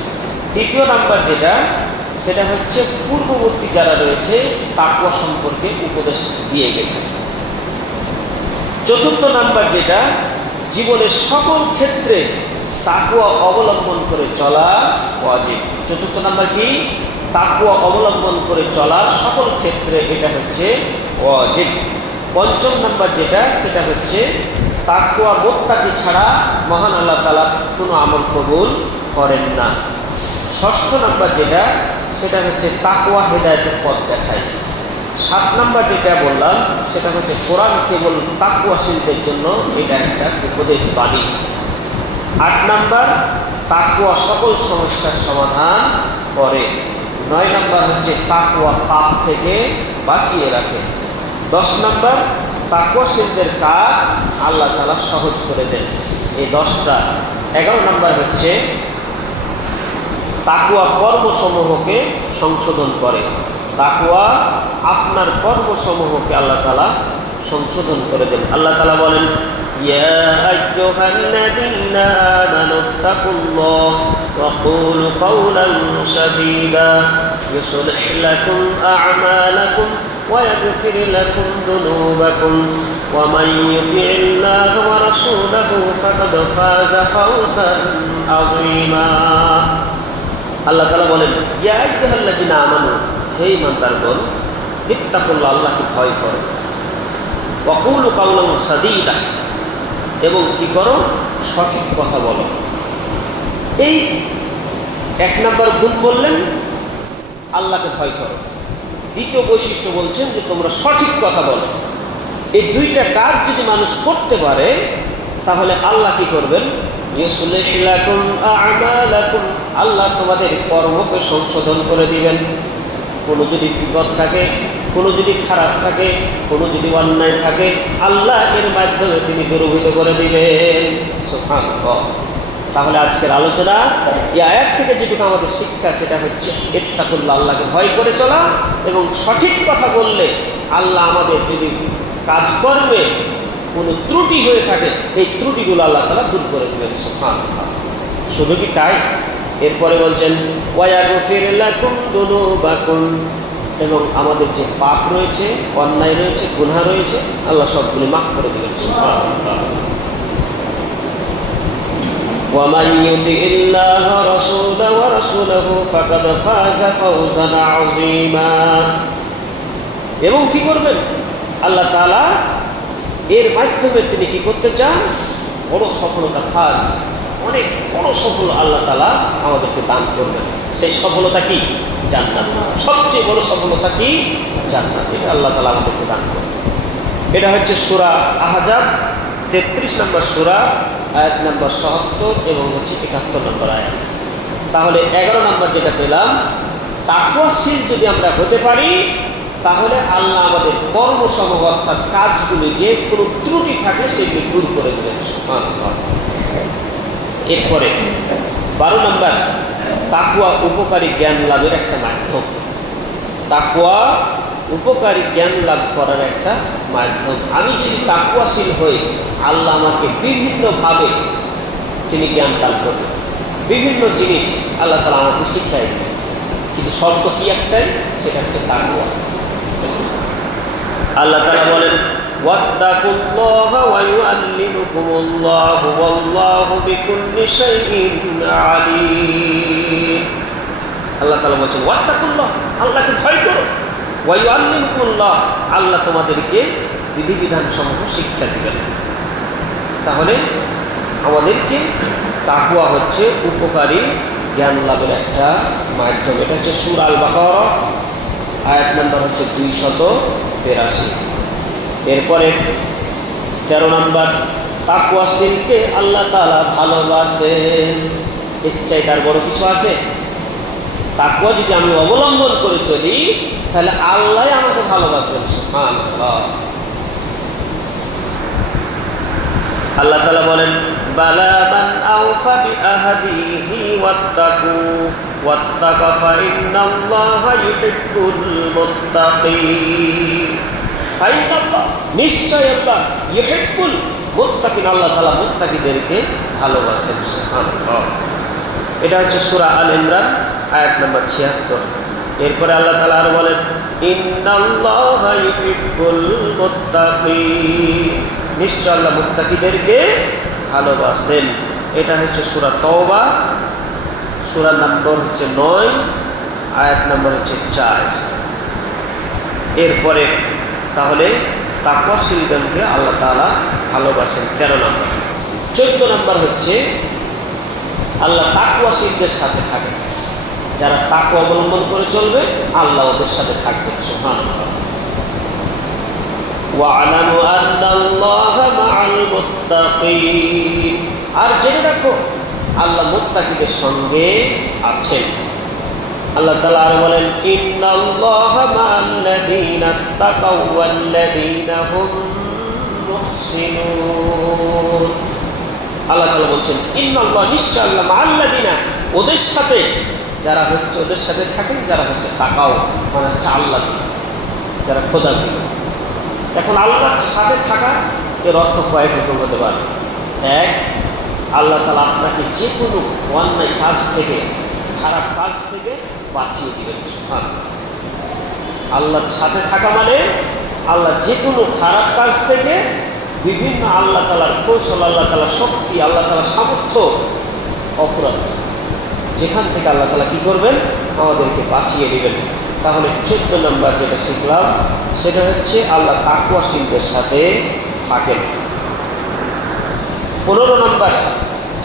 তৃতীয় নাম্বার যেটা, সেটা হচ্ছে পূর্ববর্তী যারা রয়েছে তাকওয়া সম্পর্কে উপদেশ দিয়ে গেছেন। চতুর্থ নাম্বার যেটা, জীবনের সকল ক্ষেত্রে তাকওয়া অবলম্বন করে চলা ওয়াজিব। চতুর্থ নাম্বার কি? তাকওয়া অবলম্বন করে চলা সকল ক্ষেত্রে, এটা হচ্ছে ওয়াজিব। পঞ্চম নাম্বার যেটা, সেটা হচ্ছে তাকওয়া মুত্তাকি ছাড়া মহান আল্লাহ তাআলা কোনো আমল কবুল করেন না। ষষ্ঠ নাম্বার যেটা, সেটা হচ্ছে তাকওয়া হেদায়েতের পথ দেখায়। 7 নাম্বার যেটা বললাম সেটা হচ্ছে কোরআন কেবল তাকওয়াশীলদের জন্য, এটা একটা উপদেশ বাণী। 8 নাম্বার, তাকওয়া সকল সমস্যার সমাধান করে। 9 নাম্বার হচ্ছে তাকওয়া পাপ থেকে বাঁচিয়ে রাখে। 10 নাম্বার, তাকওয়াশীলদের কাজ আল্লাহ তাআলা সহজ করে দেন। এই 10টা। 11 নাম্বার হচ্ছে তাকওয়া কর্মসমূহকে সংশোধন করে। তাকওয়া আপনার কর্মসমূহকে আল্লাহ তাআলা সংশোধন করে দেন। আল্লাহ তাআলা বলেন, ইয়া আইয়ুহাল্লাযীনা আমানুত্তাকুল্লাহ ওয়া কুলু কাওলান সাদীদা ইউসলিহ লাকুম আ'মালাকুম ওয়া ইয়াগফির লাকুম যুনুবাকুম ওয়া মান ইউতি'িল্লাহা ওয়া রাসূলাহু ফাকাদ ফাযা ফাওজান আযীমা। আল্লাহ তাআলা বলেন, ইয়া আইয়ুহাল্লাযীনা আমানু, হে ঈমানদারগণ, ইত্তাকুল্লাহ, আল্লাহকে ভয় করো, ওয়া কুলু কাওলান সাদীদা, এবং কি করো? সঠিক কথা বলো। এই 1 নম্বর গুণ বললেন আল্লাহকে ভয় করো। দ্বিতীয় বৈশিষ্ট্য বলছেন যে তোমরা সঠিক কথা বলো। এই 2টা কাজ যদি মানুষ করতে পারে তাহলে আল্লাহ কি করবেন? ইউসলিহ লাকুম আ'মালাকুম, আল্লাহ তোমাদের কর্মকে সংশোধন করে দিবেন। কোনো যদি বিপদ থাকে, কোনো যদি খারাপ থাকে, কোনো যদি অন্যায় থাকে, আল্লাহ এর মাধ্যমে তিনি দূরীভূত করে দিবেন। সুবহানাল্লাহ। তাহলে আজকের আলোচনা এই আয়াত থেকে যেটুকু আমাদের শিক্ষা, সেটা হচ্ছে ইত্তাকুল্লাহ, আল্লাহকে ভয় করে চলা, এবং সঠিক কথা বললে আল্লাহ আমাদের যদি কাজকর্মে কোনো ত্রুটি হয়ে থাকে, এই ত্রুটিগুলো আল্লাহ তাআলা দূর করে দেবেন। সুবহানাল্লাহ। শুধু কি তাই? এরপরে বলছেন ওয়ায়াগফির লাকুম যুনুবাকুম, এবং আমাদের যে পাপ রয়েছে, অন্যায় রয়েছে, গুনাহ রয়েছে, আল্লাহ সবগুলো মাফ করে দিবেন। সুবহানাল্লাহ। ومن يطع الله ورسوله فقد فاز فوزا عظيما। এবং কি করবেন? আল্লাহ তাআলা এর মাধ্যমে তিনি কি করতে চান? বড় সফলতা, ফাজ, অনেক বড় সফলতা আল্লাহ তাআলা আমাদেরকে দান করবেন। সেই সফলতা কি? জান্নাত। সবচেয়ে বড় সফলতা কি? জান্নাত। এটা আল্লাহ তাআলা আমাদেরকে দান করবেন। এটা হচ্ছে সূরা আহজাব 33 নম্বর সূরা, আয়াত নম্বর ৭৭ এবং হচ্ছে ৭১ নম্বর আয়াত। তাহলে 11 নম্বর যেটা পেলাম, তাকওয়াশীল যদি আমরা হতে পারি, তাহলে আল্লাহ আমাদের কর্মসমূহ অর্থাৎ কাজগুলি যে কোনো ত্রুটি থাকে সেগুলি দূর করে দেবেন। সুবহানাল্লাহ। এরপরে 12 নম্বর, তাকওয়া উপকারী জ্ঞান লাভের একটা মাধ্যম। তাকওয়া উপকারী জ্ঞান লাভ করার একটা মাধ্যম। আমি যদি তাকওয়াশীল হই, আল্লাহ আমাকে বিভিন্নভাবে তিনি জ্ঞান দান করবেন, বিভিন্ন জিনিস আল্লাহ তাআলা আমাকে শিখাই দেবেন। কিন্তু শর্ত কি একটাই, সেটা হচ্ছে তাকওয়া। আল্লাহ তাআলা বলেন ওয়াত্তাকুল্লাহা ওয়া ইউআল্লিমুকুমুল্লাহু ওয়াল্লাহু বিকুল্লি শাইইন আলীম। আল্লাহ তাআলা বলেন ওয়াত্তাকুল্লাহ, আল্লাহকে ভয় করো, ওয়া ইউআল্লিমুকুমুল্লাহ, আল্লাহ তোমাদেরকে বিধিবিধান সমূহ শিক্ষা দিবেন। তাহলে আমাদেরকে তাকওয়া হচ্ছে উপকারী জ্ঞান লাভের একটা মাধ্যম। এটা হচ্ছে সূরা আল বাকারা, আয়াত নম্বর হচ্ছে 282। এরপরে 13 নম্বর, তাকওয়াশীলকে আল্লাহ তাআলা ভালোবাসেন। এর চাইতে আর বড় কিছু আছে? তাকওয়া যদি আমি অবলম্বন করে চলি, তাহলে আল্লাহ আমাকে ভালোবাসবেন। সুবহানাল্লাহ। আল্লাহ তাআলা বলেন বালা মান আওফা বিআহদিহি ওয়াত্তাকু ওয়াত্তাকা ফাইন্নাল্লাহা ইউহিব্বুল মুত্তাকিন। ফাইন্নাল্লাহ, নিশ্চয় আল্লাহ, ইউহিব্বুল মুত্তাকিন, আল্লাহ তাআলা মুত্তাকিদেরকে ভালোবাসেন। সুবহানাল্লাহ। এটা হচ্ছে সূরা আল ইমরান, আয়াত নম্বর 76। এরপরে আল্লাহ তাআলা আর বলেন ইন্নাল্লাহা ইউহিব্বুল মুত্তাকিন, নিশ্চয় আল্লাহ মুত্তাকিদেরকে ভালোবাসেন। এটা হচ্ছে সূরা তওবা, সূরা নম্বর হচ্ছে 9, আয়াত নম্বর হচ্ছে 4। এরপরে তাহলে তাকওয়াশীলগণকে আল্লাহ তাআলা ভালোবাসেন 13 নম্বর। 14 নম্বর হচ্ছে আল্লাহ তাকওয়াশীলদের সাথে থাকেন। যারা তাকওয়া অবলম্বন করে চলবে, আল্লাহ ওদের সাথে থাকবেন। সুবহানাল্লাহ। ওয়া'লামু আন্নাল্লাহা মা'আল মুত্তাকিন, আর জেনে রাখো আল্লাহ মুত্তাকিদের সঙ্গে আছেন। আল্লাহ তাআলা আর বলেন ইন্নাল্লাহা মা'আল্লাযীনা তাকাও ওয়াল্লাযীনা হুম মুহসিনুন। আল্লাহ তাআলা বলছেন ইন্নাল্লাহ, নিশ্চয় আল্লাহ মা'আল্লাযীনা, ওদের সাথে, যারা হচ্ছে ওদের সাথে থাকেন, যারা হচ্ছে তাকাও, মানে হচ্ছে আল্লাহ, যারা খোদাকে। এখন আল্লাহর সাথে থাকা এর অর্থ কয়েক রকম হতে পারে। এক, আল্লাহ তাআলা আপনাকে যে কোনো অন্যায় কাজ থেকে, খারাপ কাজ থেকে বাঁচিয়ে দিবেন। সুবহানাল্লাহ। আল্লাহর সাথে থাকা মানে আল্লাহ যে কোনো খারাপ কাজ থেকে, বিভিন্ন আল্লাহ তাআলার কৌশল, আল্লাহ তাআলার শক্তি, আল্লাহ তাআলার সামর্থ্য, অপরাধ, যেখান থেকে আল্লাহ তাআলা কি করবেন? আমাদেরকে বাঁচিয়ে দিবেন। তাহলে 14 নম্বর যেটা শিখলাম, সেটা হচ্ছে আল্লাহ তাকওয়াশীলদের সাথে থাকেন। 15 নম্বর,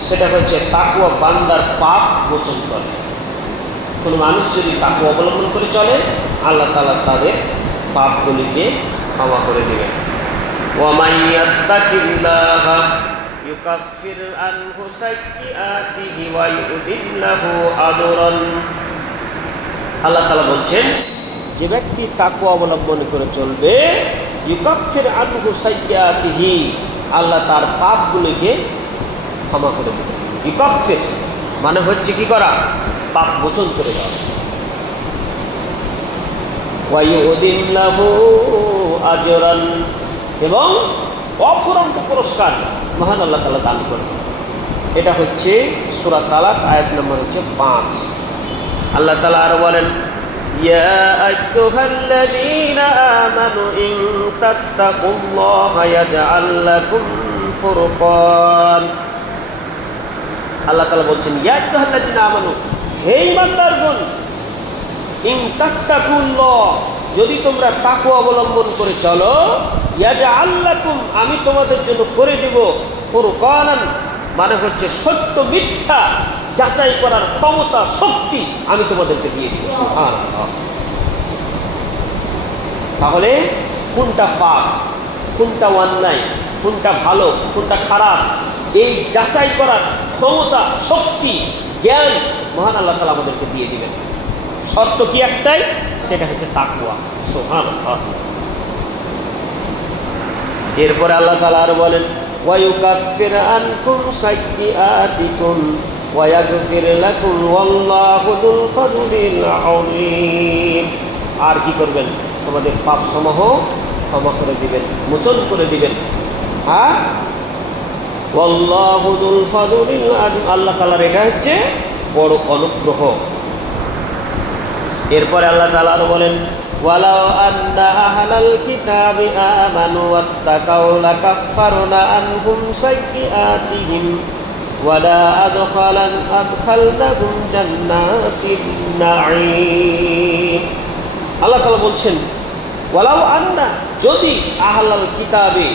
সেটা হচ্ছে তাকওয়া বান্দার পাপ মোচন করে। কোনো মানুষ যদি তাকওয়া অবলম্বন করে চলে, আল্লাহ তাআলা তাদের পাপগুলিকে ক্ষমা করে দেবেন। ওয়ামান ইয়াত্তাকিল্লাহা ইউকাফির আনহু সাইয়্যাতিহি ওয়া ইউদিল্লাহু আজরান। আল্লাহ তাআলা বলছেন যে ব্যক্তি তাকওয়া অবলম্বন করে চলবে ইউকাফির আনহু সাইয়্যাতিহি, আল্লাহ তার পাপগুলিকে ক্ষমা করে দেবে। ইউকাফির মানে হচ্ছে কি করা, পাপ মোচন করে দেওয়া। ওয়া ইউদিম লাহু আজরান, এবং অফুরন্ত পুরস্কার মহান আল্লাহ তাআলা দান করবে। এটা হচ্ছে সূরা তালাক আয়াত নম্বর হচ্ছে 5। আল্লাহ তাআলা আর বলেন ইয়া আইয়ুহাল্লাযীনা আমানু ইন তাত্তাকুল্লাহা ইয়াজআল লাকুম ফুরকান। আল্লাহ তাআলা বলছেন ইয়া আইয়ুহাল্লাযীনা আমানু, হে ঈমানদারগণ, ইন তাত্তাকুল্লাহ, যদি তোমরা তাকওয়া অবলম্বন করে চলো, ইয়াজআল লাকুম, আমি তোমাদের জন্য করে দেব ফুরকানান, মানে হচ্ছে সত্য মিথ্যা যাচাই করার ক্ষমতা, শক্তি আমি তোমাদেরকে দিয়ে দিব। সুবহানাল্লাহ। তাহলে কোনটা পাপ, কোনটা অন্যায়, কোনটা ভালো, কোনটা খারাপ, এই যাচাই করার ক্ষমতা, শক্তি, জ্ঞান মহান আল্লাহ তাআলা আমাদেরকে দিয়ে দিবেন। শর্ত কি একটাই, সেটা হচ্ছে তাকওয়া। সুবহানাল্লাহ। এরপরে আল্লাহ তাআলা আর বলেন ওয়ায়ুকাফির আনকুম সাইয়্যাতিকুম ওয়া ইয়াগফির লাকুম ওয়াল্লাহু যুল ফাদলিল আযীম। আর কি করবেন, তোমাদের পাপ সমূহ ক্ষমা করে দিবেন, মোচন করে দিবেন। হ্যাঁ, ওয়াল্লাহু যুল ফাদলিল আযীম, আল্লাহ তাআলার এটা হচ্ছে বড় অনুগ্রহ। এরপরে আল্লাহ তাআলা বলেন ওয়ালাউ আন্না আহলাল কিতাবি আমানু ওয়াত্তাকাউ লাকাফফারনা আনহুম সাইয়্যাতিহিম ওয়ালা আদখালনাহুম জান্নাতিন নাঈম। আল্লাহ তাআলা বলছেন ওয়ালাউ আন্না, যদি আহলাল কিতাবে,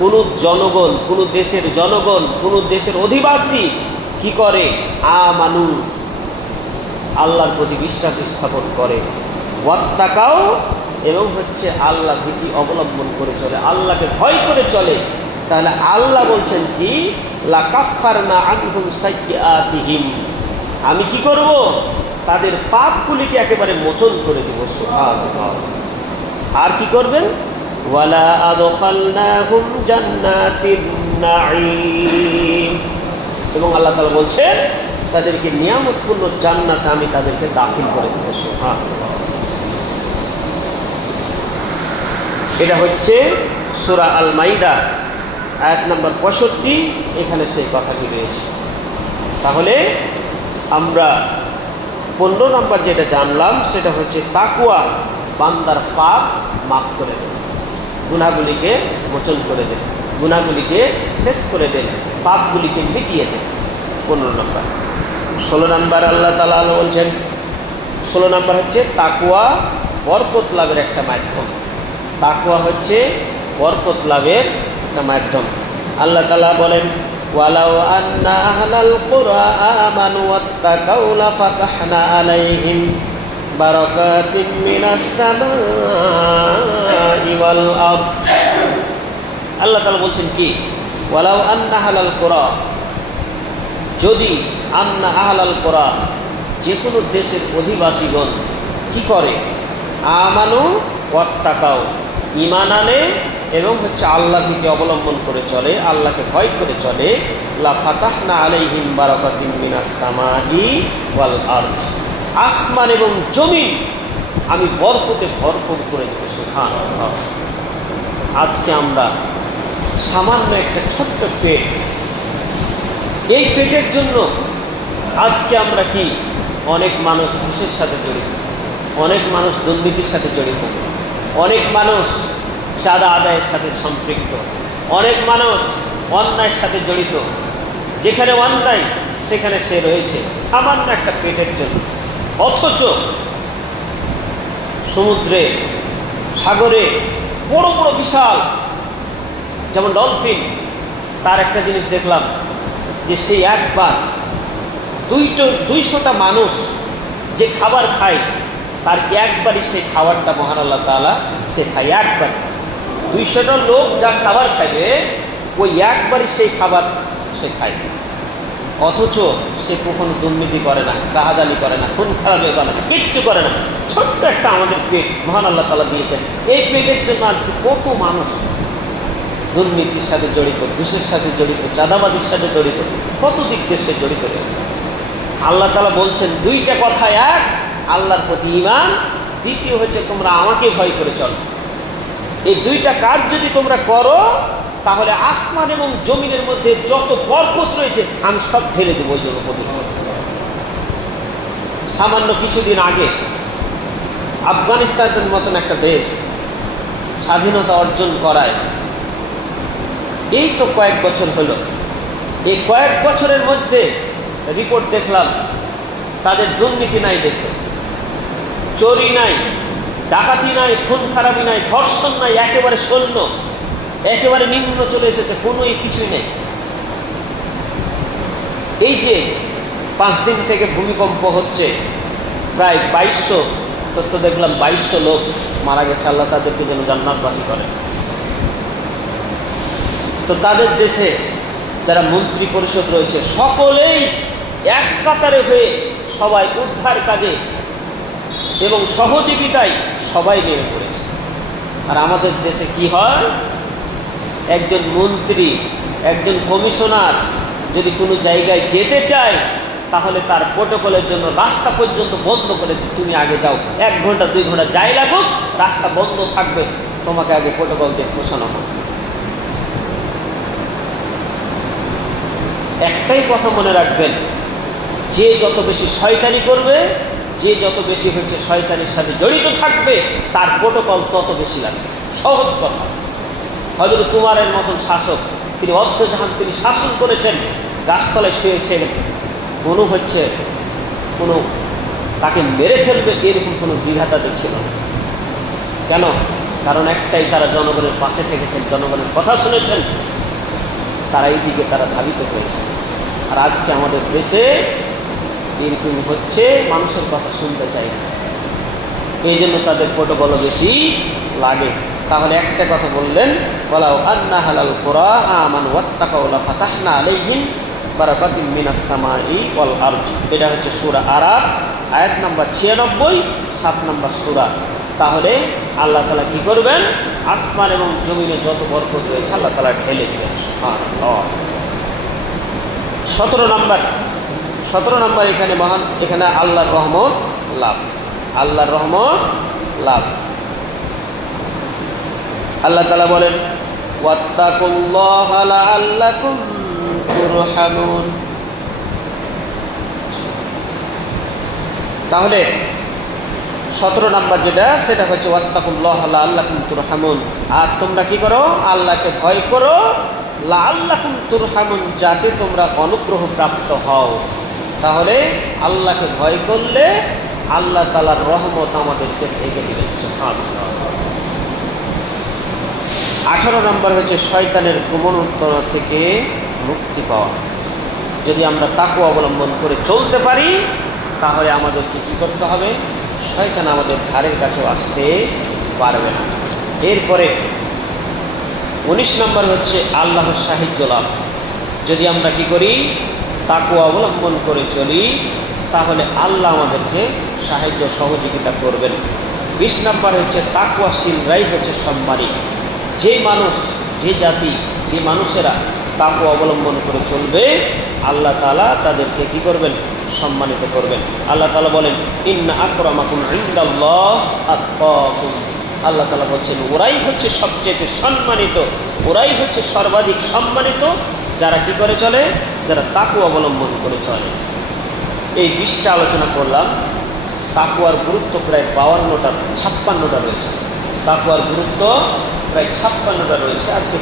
কোন জনগণ, কোন দেশের জনগণ, কোন দেশের অধিবাসী কি করে, আমানু, আল্লাহর প্রতি বিশ্বাস স্থাপন করে, ওয়াত্তাকাও, এবং হচ্ছে আল্লাহ ভীতি অবলম্বন করে চলে, আল্লাহকে ভয় করে চলে, তাহলে আল্লাহ বলছেন কি লাকাফফারনা আনহুম সাইয়্যাতিহিম, আমি কি করব, তাদের পাপগুলিকে একেবারে মোচন করে দেব। সুবহানাল্লাহ। আর কি করবেন, ওয়ালা আদখালনাহুম জান্নাতিন নাঈম, এবং আল্লাহ তাআলা বলছেন তাদেরকে নিয়ামতপূর্ণ জান্নাতে আমি তাদেরকে দাখিল করে দেব। সুবহানাল্লাহ। এটা হচ্ছে সূরা আল মাইদা আয়াত নম্বর 65, এখানে সেই কথাটি রয়েছে। তাহলে আমরা 15 নম্বর যেটা জানলাম সেটা হচ্ছে তাকওয়া বান্দার পাপ মাফ করে দেন, গুনাহগুলিকে মোচন করে দেন, গুনাহগুলিকে শেষ করে দেন, পাপগুলিকে মিটিয়ে দেন। 15 নম্বর। 16 নম্বর আল্লাহ তাআলা বলছেন, 16 নম্বর হচ্ছে তাকওয়া বরকত লাভের একটা মাধ্যম। তাকওয়া হচ্ছে বরকত লাভের একটা মাধ্যম। আল্লাহ তাআলা বলেন ওয়ালাউ আন্না আহলাল কুরআ আমানু ওয়াত্তাকাউ লাফাতাহনা আলাইহিম বারাকাতিন মিনাস সামাই ওয়াল আরদ। আল্লাহ তাআলা বলছেন কি ওয়ালাউ আন্না আহলাল কুরআ, যদি আন্না আহলাল কুরআ, যে কোনো দেশের অধিবাসীগণ কি করে, আমানু ওয়াত্তাকাউ, ঈমান আনে এবং হচ্ছে আল্লাহকে অবলম্বন করে চলে, আল্লাহকে ভয় করে চলে, লা ফাতাহনা আলাইহিম বারাকাতিন মিনাস সামাই ওয়াল আরদ, আসমান এবং জমিন আমি বরকতে ভরপুর করে দেব। সুবহানাল্লাহ। আজকে আমরা সামান্য একটা ছোট্ট পেট, এই পেটের জন্য আজকে আমরা কি, অনেক মানুষ ঘুষের সাথে জড়িত, অনেক মানুষ দুর্নীতির সাথে জড়িত, অনেক মানুষ চাঁদা আদায়ের সাথে সম্পৃক্ত, অনেক মানুষ অন্যায়ের সাথে জড়িত, যেখানে অন্যায় সেখানে সে রয়েছে সামান্য একটা পেটের জন্য। অথচ সমুদ্রে, সাগরে বড় বড় বিশাল, যেমন ডলফিন, তার একটা জিনিস দেখলাম যে সে একবার 200টা মানুষ যে খাবার খায়, তার একবারই সেই খাবারটা মহান আল্লাহ তাআলা সে খায়, একবারই। 200টা লোক যা খাবার খাবে ওই একবারই সেই খাবার সে খায়। অথচ সে কখনো দুর্নীতি করে না, কাহাজানি করে না, খুন খারাপি করে না, কিচ্ছু করে না। ছোট্ট একটা আমাদের পেট মহান আল্লাহ তাআলা দিয়েছেন। এই পেটের জন্য আজকে কত মানুষ দুর্নীতির সাথে জড়িত, ঘুষের সাথে জড়িত, চাঁদাবাদির সাথে জড়িত, কত দিক দিয়ে সে জড়িত রয়েছে। আল্লাহ তাআলা বলছেন দুইটা কথা, এক আল্লাহর প্রতি ঈমান, দ্বিতীয় হচ্ছে তোমরা আমাকে ভয় করে চলো। এই দুইটা কাজ যদি তোমরা করো তাহলে আসমান এবং জমিনের মধ্যে যত বরকত রয়েছে আমি সব ঢেলে দেবো ওই জনপদে। সামান্য কিছুদিন আগে আফগানিস্তানের মতন একটা দেশ স্বাধীনতা অর্জন করায় এই তো কয়েক বছর হলো। এই কয়েক বছরের মধ্যে রিপোর্ট দেখলাম তাদের দুর্নীতি নাই, দেশে চুরি নাই, ডাকাতি নাই, খুন খারাপি নাই, ধর্ষণ নাই, একেবারে শূন্য, একেবারে নিম্ন চলে এসেছে, কোনো কিছুই নেই। এই যে 5 দিন থেকে ভূমিকম্প হচ্ছে, প্রায় 2200 তথ্য দেখলাম, 2200 লোক মারা গেছে। আল্লাহ তাদেরকে যেন জান্নাতবাসী করে। তো তাদের দেশে যারা মন্ত্রী পরিষদ রয়েছে সকলেই এক কাতারে হয়ে সবাই উদ্ধার কাজে এবং সহযোগিতায় সবাই নেমে পড়েছে। আর আমাদের দেশে কি হয়, একজন মন্ত্রী, একজন কমিশনার যদি কোনো জায়গায় যেতে চায় তাহলে তার প্রোটোকলের জন্য রাস্তা পর্যন্ত বন্ধ করে তুমি আগে যাও, 1 ঘন্টা 2 ঘন্টা যাই লাগুক রাস্তা বন্ধ থাকবে, তোমাকে আগে প্রোটোকল দিয়ে পৌঁছানো হবে। একটাই কথা মনে রাখবেন, যে যত বেশি শয়তানি করবে, যে যত বেশি হচ্ছে শয়তানির সাথে জড়িত থাকবে, তার প্রোটোকল তত বেশি লাগবে। সহজ কথা। হযরত উমরের মতন শাসক, তিনি অর্ধজাহান তিনি শাসন করেছেন, গাছতলায় শুয়েছেন, কোনো তাকে মেরে ফেলবে এরকম কোনো দ্বিধা তাদের ছিল না। কেন? কারণ একটাই, তারা জনগণের পাশে থেকেছেন, জনগণের কথা শুনেছেন, তারা এই দিকে তারা ধাবিত হয়েছে। আর আজকে আমাদের দেশে এরকম হচ্ছে, মানুষের কথা শুনতে চাই না, এই জন্য তাদের প্রোটোকল বেশি লাগে। তাহলে একটা কথা বললেন, ওয়ালাউ আন্না হালাল কুরা আমানু ওয়াত্তাকাউ লাফাতাহনা আলাইহিম বারাকাতিম মিনাস সামাই ওয়াল আরদ। এটা হচ্ছে সূরা আরাফ, আয়াত নাম্বার 96, 7 নম্বর সূরা। তাহলে আল্লাহ তাআলা কি করবেন? আসমান এবং জমিনে যত বরকত রয়েছে আল্লাহ তাআলা ঢেলে দিবেন। সুবহানাল্লাহ। 17 নম্বর এখানে আল্লাহর রহমত লাভ, আল্লাহর রহমত লাভ। আল্লাহ তাআলা বলেন, ওয়াত্তাকুল্লাহা লাআল্লাকুম তুরহামুন। তাহলে 17 নম্বর যেটা, সেটা হচ্ছে ওয়াত্তাকুল্লাহা লাআল্লাকুম তুরহামুন। আর তোমরা কি করো? আল্লাহকে ভয় করো, লাআল্লাকুম তুরহামুন, যাতে তোমরা অনুগ্রহ প্রাপ্ত হও। তাহলে আল্লাহকে ভয় করলে আল্লাহ তাআলার রহমত আমাদেরকে ঢেকে দিবেন। সুবহানাল্লাহ। 18 নম্বর হচ্ছে শয়তানের কুমন্ত্রণা থেকে মুক্তি পাওয়া। যদি আমরা তাকওয়া অবলম্বন করে চলতে পারি তাহলে আমাদেরকে কি করতে হবে? শয়তান আমাদের ধারের কাছেও আসতে পারবে না। এরপরে 19 নম্বর হচ্ছে আল্লাহর সাহায্য লাভ। যদি আমরা কি করি? তাকওয়া অবলম্বন করে চলি তাহলে আল্লাহ আমাদেরকে সাহায্য সহযোগিতা করবেন। 20 নম্বর হচ্ছে তাকওয়াশীলরাই হচ্ছে সম্মানী। যে মানুষ, যে জাতি, যে মানুষেরা তাকওয়া অবলম্বন করে চলবে আল্লাহ তাআলা তাদেরকে কি করবেন? সম্মানিত করবেন। আল্লাহ তাআলা বলেন, ইন্না আকরামাকুম ইনদাল্লাহ আতকাকুম। আল্লাহ তাআলা বলছেন ওরাই হচ্ছে সবচেয়ে সম্মানিত, ওরাই হচ্ছে সর্বাধিক সম্মানিত যারা কি করে চলে? যারা তাকওয়া অবলম্বন করে চলে। এই 20টা আলোচনা করলাম। তাকওয়ার গুরুত্ব প্রায় 56টা রয়েছে। তাকওয়ার গুরুত্ব প্রায় 56টা রয়েছে। আজকে